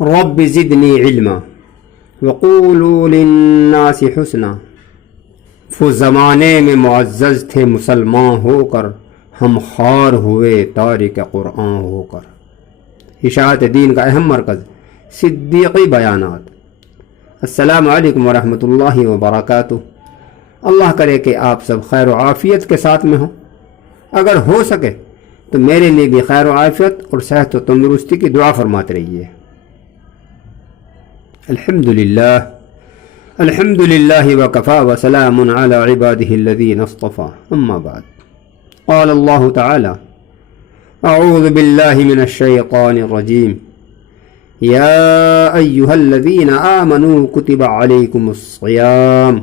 رب زدنی علما وقولوا للناس حسنا۔ وہ زمانے میں معزز تھے مسلمان ہو کر، ہم خوار ہوئے تارک قرآن ہو کر۔ اشاعت دین کا اہم مرکز، صدیقی بیانات۔ السلام علیکم ورحمۃ اللہ وبرکاتہ۔ اللہ کرے کہ آپ سب خیر و عافیت کے ساتھ میں ہوں۔ اگر ہو سکے تو میرے لیے بھی خیر و عافیت اور صحت و تندرستی کی دعا فرماتے رہیے۔ الحمدللہ وکفا وسلام علی عباده الذین اصطفى، اما بعد۔ قال اللہ تعالی اعوذ باللہ من الشیطان الرجیم یا ایہا الذین آمنوا کتب علیکم الصیام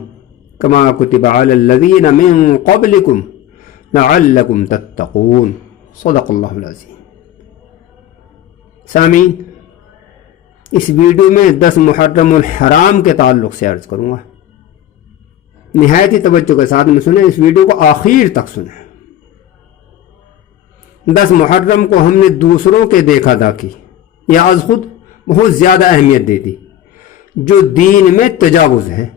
کما کتب علی الذین من قبلکم لعلکم تتقون، صدق اللہ العظیم۔ سامعین، اس ویڈیو میں 10 محرم الحرام کے تعلق سے عرض کروں گا، نہایت ہی توجہ کے ساتھ میں سنیں، اس ویڈیو کو آخر تک سنیں۔ 10 محرم کو ہم نے دوسروں کے دیکھا داکھی یا از خود بہت زیادہ اہمیت دے دی، جو دین میں تجاوز ہے،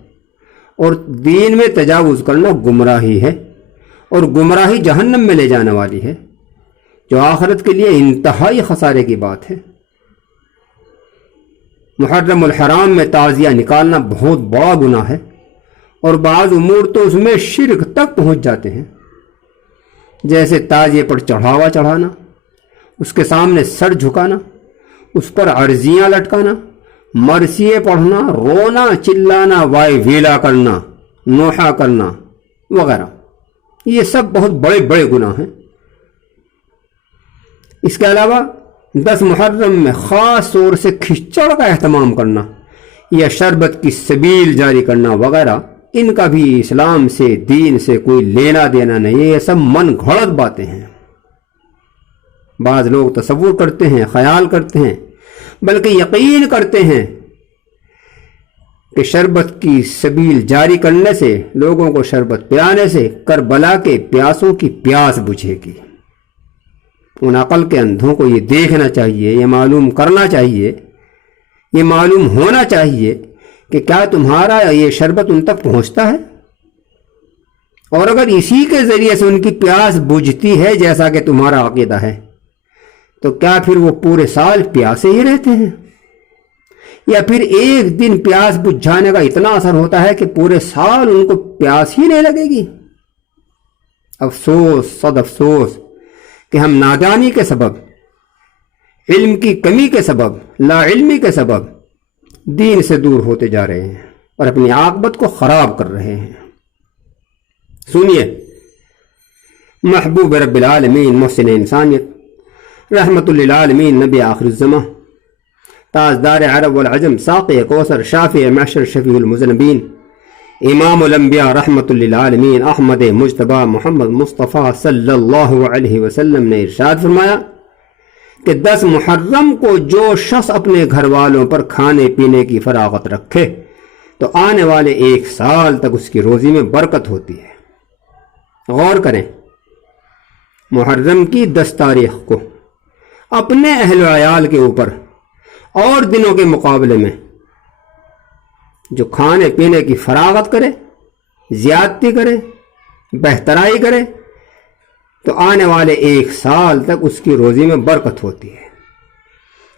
اور دین میں تجاوز کرنا گمراہی ہے، اور گمراہی جہنم میں لے جانے والی ہے، جو آخرت کے لیے انتہائی خسارے کی بات ہے۔ محرم الحرام میں تعزیہ نکالنا بہت بڑا گناہ ہے، اور بعض امور تو اس میں شرک تک پہنچ جاتے ہیں، جیسے تعزیے پر چڑھاوا چڑھانا، اس کے سامنے سر جھکانا، اس پر عرضیاں لٹکانا، مرثیے پڑھنا، رونا چلانا، وائے ویلا کرنا، نوحہ کرنا وغیرہ، یہ سب بہت بڑے بڑے گناہ ہیں۔ اس کے علاوہ 10 محرم میں خاص طور سے کھچڑ کا اہتمام کرنا یا شربت کی سبیل جاری کرنا وغیرہ، ان کا بھی اسلام سے، دین سے کوئی لینا دینا نہیں، یہ سب من گھڑت باتیں ہیں۔ بعض لوگ تصور کرتے ہیں، خیال کرتے ہیں، بلکہ یقین کرتے ہیں کہ شربت کی سبیل جاری کرنے سے، لوگوں کو شربت پلانے سے کربلا کے پیاسوں کی پیاس بجھے گی۔ ان عقل کے اندھوں کو یہ دیکھنا چاہیے، یہ معلوم کرنا چاہیے، یہ معلوم ہونا چاہیے کہ کیا تمہارا یہ شربت ان تک پہنچتا ہے؟ اور اگر اسی کے ذریعے سے ان کی پیاس بجھتی ہے جیسا کہ تمہارا عقیدہ ہے، تو کیا پھر وہ پورے سال پیاسے ہی رہتے ہیں؟ یا پھر ایک دن پیاس بجھانے کا اتنا اثر ہوتا ہے کہ پورے سال ان کو پیاس ہی نہیں لگے گی؟ افسوس، صد افسوس کہ ہم نادانی کے سبب، علم کی کمی کے سبب، لا علمی کے سبب دین سے دور ہوتے جا رہے ہیں اور اپنی عاقبت کو خراب کر رہے ہیں۔ سنیے، محبوب رب العالمین، محسن انسانیت، رحمت للعالمین، نبی آخر الزمان، تاجدار عرب والعجم، ساقی کوثر، شافع محشر، شفیع المذنبین، امام الانبیاء رحمت للعالمین، احمد مجتبی محمد مصطفیٰ صلی اللہ علیہ وسلم نے ارشاد فرمایا کہ 10 محرم کو جو شخص اپنے گھر والوں پر کھانے پینے کی فراغت رکھے تو آنے والے 1 سال تک اس کی روزی میں برکت ہوتی ہے۔ غور کریں، محرم کی 10 تاریخ کو اپنے اہل و عیال کے اوپر اور دنوں کے مقابلے میں جو کھانے پینے کی فراغت کرے، زیادتی کرے، بہترائی کرے، تو آنے والے 1 سال تک اس کی روزی میں برکت ہوتی ہے۔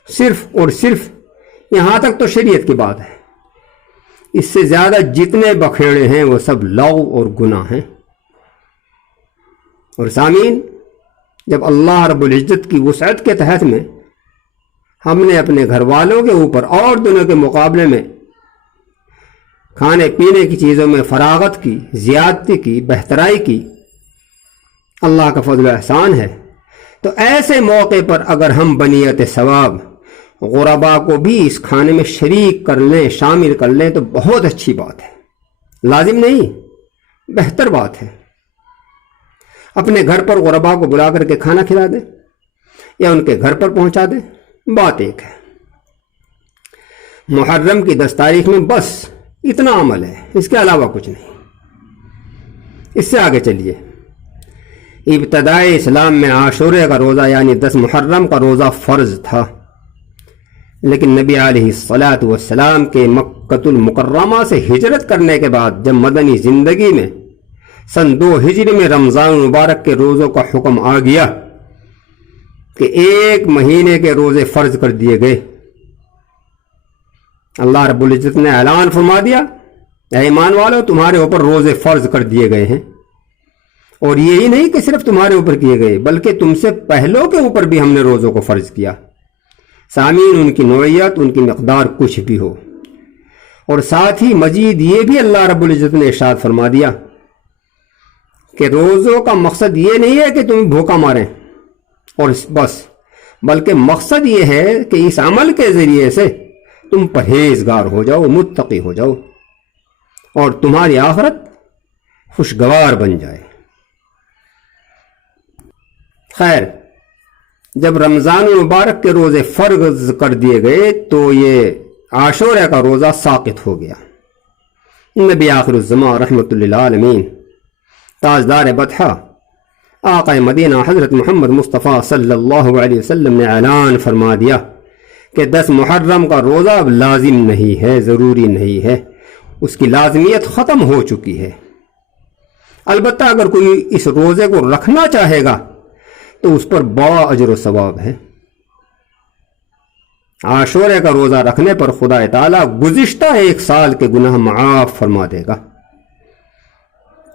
صرف اور صرف یہاں تک تو شریعت کی بات ہے، اس سے زیادہ جتنے بکھیڑے ہیں وہ سب لغو اور گناہ ہیں۔ اور سامعین، جب اللہ رب العزت کی وسعت کے تحت میں ہم نے اپنے گھر والوں کے اوپر اور دنوں کے مقابلے میں کھانے پینے کی چیزوں میں فراغت کی، زیادتی کی، بہترائی کی، اللہ کا فضل و احسان ہے، تو ایسے موقع پر اگر ہم بنیت ثواب غربا کو بھی اس کھانے میں شریک کر لیں، شامل کر لیں، تو بہت اچھی بات ہے، لازم نہیں، بہتر بات ہے۔ اپنے گھر پر غربا کو بلا کر کے کھانا کھلا دیں یا ان کے گھر پر پہنچا دیں، بات ایک ہے۔ محرم کی 10 تاریخ میں بس اتنا عمل ہے، اس کے علاوہ کچھ نہیں۔ اس سے آگے چلیے، ابتدائے اسلام میں عاشورے کا روزہ یعنی 10 محرم کا روزہ فرض تھا، لیکن نبی علیہ الصلاۃ والسلام کے مکۃ المکرمہ سے ہجرت کرنے کے بعد جب مدنی زندگی میں سن 2 ہجری میں رمضان مبارک کے روزوں کا حکم آ گیا کہ 1 مہینے کے روزے فرض کر دیے گئے، اللہ رب العزت نے اعلان فرما دیا، اے ایمان والو تمہارے اوپر روزے فرض کر دیے گئے ہیں، اور یہی نہیں کہ صرف تمہارے اوپر کیے گئے بلکہ تم سے پہلوں کے اوپر بھی ہم نے روزوں کو فرض کیا۔ سامعین، ان کی نوعیت، ان کی مقدار کچھ بھی ہو، اور ساتھ ہی مزید یہ بھی اللہ رب العزت نے ارشاد فرما دیا کہ روزوں کا مقصد یہ نہیں ہے کہ تم بھوکا ماریں اور بس، بلکہ مقصد یہ ہے کہ اس عمل کے ذریعے سے تم پرہیزگار ہو جاؤ، متقی ہو جاؤ، اور تمہاری آخرت خوشگوار بن جائے۔ خیر، جب رمضان المبارک کے روزے فرض کر دیے گئے تو یہ عاشورہ کا روزہ ساقط ہو گیا۔ نبی آخر الزمان رحمۃ للعالمین تاجدار بطحہ آقا مدینہ حضرت محمد مصطفیٰ صلی اللہ علیہ وسلم نے اعلان فرما دیا کہ 10 محرم کا روزہ اب لازم نہیں ہے، ضروری نہیں ہے، اس کی لازمیت ختم ہو چکی ہے۔ البتہ اگر کوئی اس روزے کو رکھنا چاہے گا تو اس پر بڑا اجر و ثواب ہے۔ عاشورہ کا روزہ رکھنے پر خدا تعالیٰ گزشتہ 1 سال کے گناہ معاف فرما دے گا۔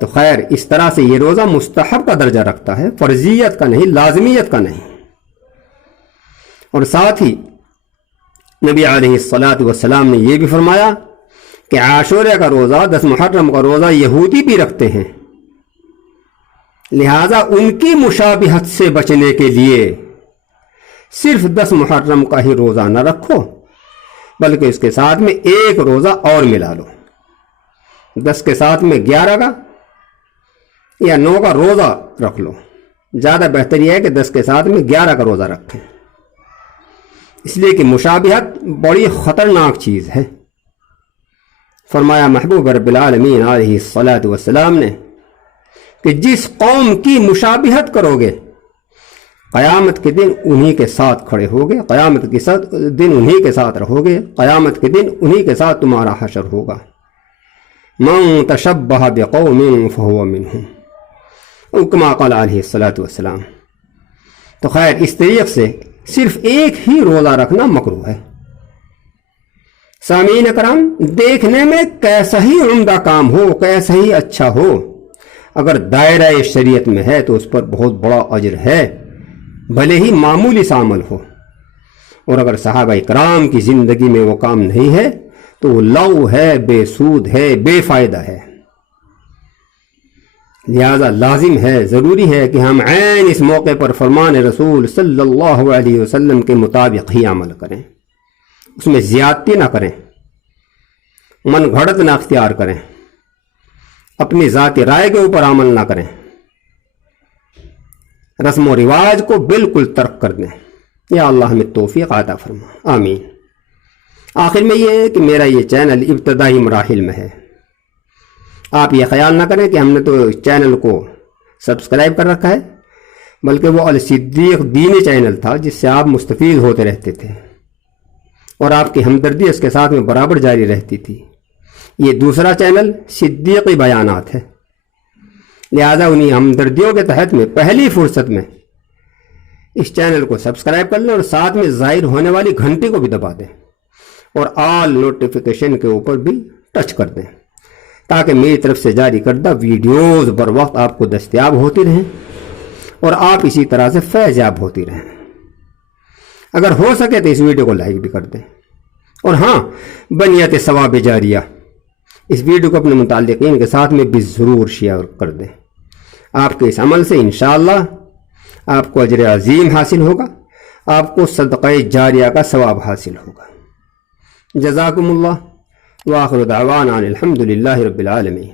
تو خیر، اس طرح سے یہ روزہ مستحب کا درجہ رکھتا ہے، فرضیت کا نہیں، لازمیت کا نہیں۔ اور ساتھ ہی نبی علیہ الصلاۃ والسلام نے یہ بھی فرمایا کہ عاشورہ کا روزہ، 10 محرم کا روزہ یہودی بھی رکھتے ہیں، لہذا ان کی مشابہت سے بچنے کے لیے صرف 10 محرم کا ہی روزہ نہ رکھو، بلکہ اس کے ساتھ میں 1 روزہ اور ملا لو۔ 10 کے ساتھ میں 11 کا یا 9 کا روزہ رکھ لو۔ زیادہ بہتر یہ ہے کہ 10 کے ساتھ میں 11 کا روزہ رکھیں، اس لیے کہ مشابہت بڑی خطرناک چیز ہے۔ فرمایا محبوب رب العالمین علیہ الصلاۃ والسلام نے کہ جس قوم کی مشابہت کرو گے قیامت کے دن انہی کے ساتھ کھڑے ہوگے، قیامت کے دن انہی کے ساتھ رہو گے، قیامت کے دن انہی کے ساتھ تمہارا حشر ہوگا۔ من تشبہ بقوم فہو منہم، کما قال علیہ الصلاۃ والسلام۔ تو خیر، اس طریق سے صرف 1 ہی روزہ رکھنا مکروہ ہے۔ سامعین کرام، دیکھنے میں کیسا ہی عمدہ کام ہو، کیسا ہی اچھا ہو، اگر دائرہ شریعت میں ہے تو اس پر بہت بڑا اجر ہے، بھلے ہی معمولی سا عمل ہو۔ اور اگر صحابہ کرام کی زندگی میں وہ کام نہیں ہے تو وہ لغو ہے، بے سود ہے، بے فائدہ ہے۔ لہذا لازم ہے، ضروری ہے کہ ہم عین اس موقع پر فرمان رسول صلی اللہ علیہ وسلم کے مطابق ہی عمل کریں، اس میں زیادتی نہ کریں، من گھڑت نہ اختیار کریں، اپنی ذاتی رائے کے اوپر عمل نہ کریں، رسم و رواج کو بالکل ترک کر دیں۔ یا اللہ ہمیں توفیق عطا فرما، آمین۔ آخر میں یہ ہے کہ میرا یہ چینل ابتدائی مراحل میں ہے، آپ یہ خیال نہ کریں کہ ہم نے تو چینل کو سبسکرائب کر رکھا ہے، بلکہ وہ الصدیق دینی چینل تھا جس سے آپ مستفید ہوتے رہتے تھے اور آپ کی ہمدردی اس کے ساتھ میں برابر جاری رہتی تھی۔ یہ دوسرا چینل صدیقی بیانات ہے، لہذا انہی ہمدردیوں کے تحت میں پہلی فرصت میں اس چینل کو سبسکرائب کر لیں اور ساتھ میں ظاہر ہونے والی گھنٹی کو بھی دبا دیں اور آل نوٹیفیکیشن کے اوپر بھی ٹچ کر دیں، تاکہ میری طرف سے جاری کردہ ویڈیوز بر وقت آپ کو دستیاب ہوتی رہیں اور آپ اسی طرح سے فیض یاب ہوتی رہیں۔ اگر ہو سکے تو اس ویڈیو کو لائک بھی کر دیں، اور ہاں، بنیت ثواب جاریہ، اس ویڈیو کو اپنے متعلقین کے ساتھ میں بھی ضرور شیئر کر دیں۔ آپ کے اس عمل سے انشاءاللہ آپ کو اجر عظیم حاصل ہوگا، آپ کو صدقہ جاریہ کا ثواب حاصل ہوگا۔ جزاکم اللہ، وآخر دعوانا الحمد للہ رب العالمین۔